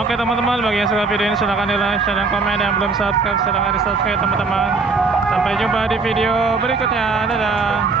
Oke teman-teman, bagi yang suka video ini silahkan di like, share, dan komen. Yang belum subscribe silahkan di subscribe teman-teman. Sampai jumpa di video berikutnya. Dadah.